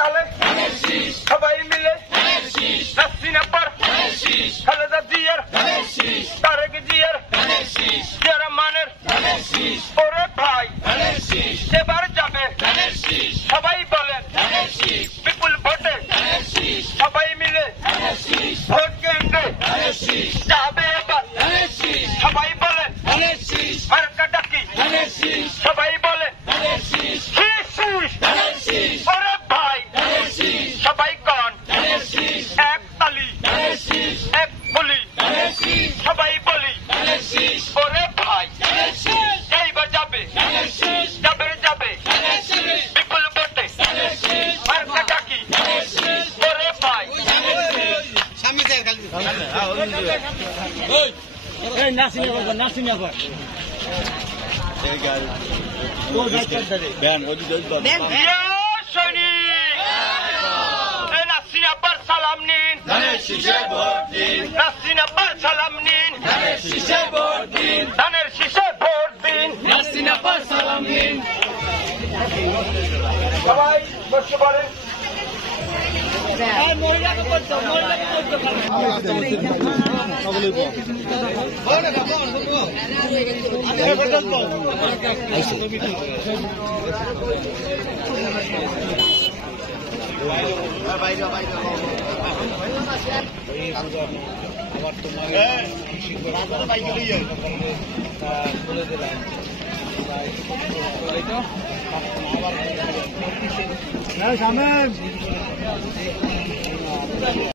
তালে সবাই মিলে হাসিনা পার খালেদা জিয়ার তারেক জিয়ার জিয়া রহমানের ওরে ভাই এবার যাবে সবাই বলেন বিপুল ভোটে সবাই মিলে ভোট কেন্দ্রে যাবে এবার সবাই বলে মার্কা ডাকি সবাই বলে ওরে ভাই সবাই কন এক তালি এক বলি সবাই বলি ওরে ভাই এইবার যাবে যাবে বিপুল ভোটে মার্কা ডাকি ওরে ভাই সালাম নিন নাসিনা পার সালাম নিন ধানের শীষে ভোট দিন নাসিনা পার সালাম নিন সবাই বসতে পারেন সামনে